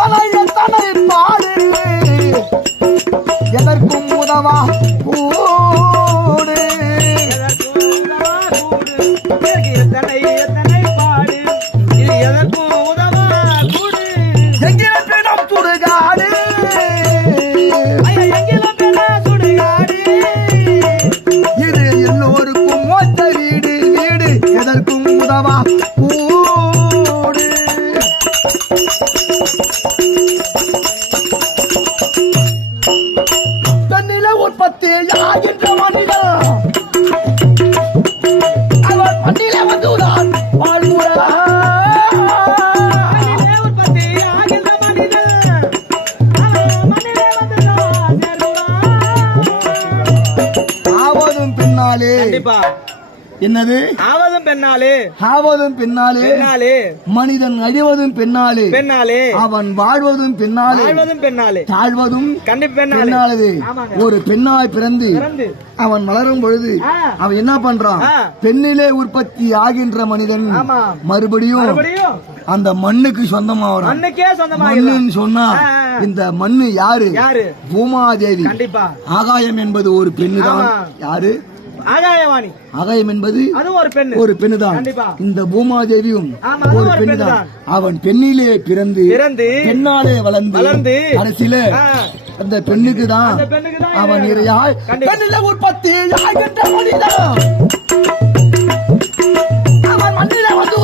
எத்தனை எத்தனை பாடு எதற்கும் உதவா கூடு எத்தனை எத்தனை பாடு இது எதற்கும் உதவா கூடு எங்கிற பிணம் சுடுகாடு எங்கில பெண்ண சுடுகாடு இது எல்லோருக்கும் ஒத்த வீடு வீடு எதற்கும் உதவா கூடு தன்னில உற்பத்தி ஆகின்ற மனிதன் அவன் மண்ணில வந்துதான் வாழ்வுடா உற்பத்தி ஆகின்ற மனிதன் மண்ணிலே வந்துதான் ஆவதும் பின்னாலே கண்டிப்பா என்னது ஆவதும் பெண்ணாலே ஆவதும் பின்னாலே பெண்ணாலே மனிதன் அழிவதும் பின்னாலே பெண்ணாலே அவன் வாழ்வதும் பின்னாலே வாழ்வதும் பெண்ணாலே தாழ்வதும் கண்டிப்பா பெண்ணாலே பின்னாலது ஆமாங்க. ஒரு பெண்ணாய் பிறந்து பிறந்து அவன் வளரும் பொழுது ஆ. அவன் என்ன பண்றான் ஆ. பெண்ணிலே உற்பத்தி ஆகின்ற மனிதன் ஆமா. மறுபடியும் மறுபடியும் அந்த மண்ணுக்கு சொந்தமாவறான் மண்ணுக்கே சொந்தமாக மண்ணுன்னு சொன்னா ஆ. இந்த மண்ணு யாரு யாரு பூமாதேவி கண்டிப்பா ஆகாயம் என்பது ஒரு பெண்ணுதான் ஆமா. யாரு ஆகாயவாணி ஆகாயம் என்பது அதுவும் ஒரு பெண்ணு ஒரு பெண்ணுதான் கண்டிப்பா. இந்த பூமாதேவியும் ஆமா, அது ஒரு ஒரு பெண்ணுதான் பெண்ணுதான். அவன் பெண்ணிலே பிறந்து பிறந்து பெண்ணாலே வளர்ந்து வளர்ந்து கடைசியில ஆ. அந்த பெண்ணுக்கு தான் அந்த பெண்ணுக்கு தான் அவன் நிறையாய் கண்டிப்பா. பெண்ணில உற்பத்தி ஆகின்ற மனிதன் அவன் மண்ணில வந்து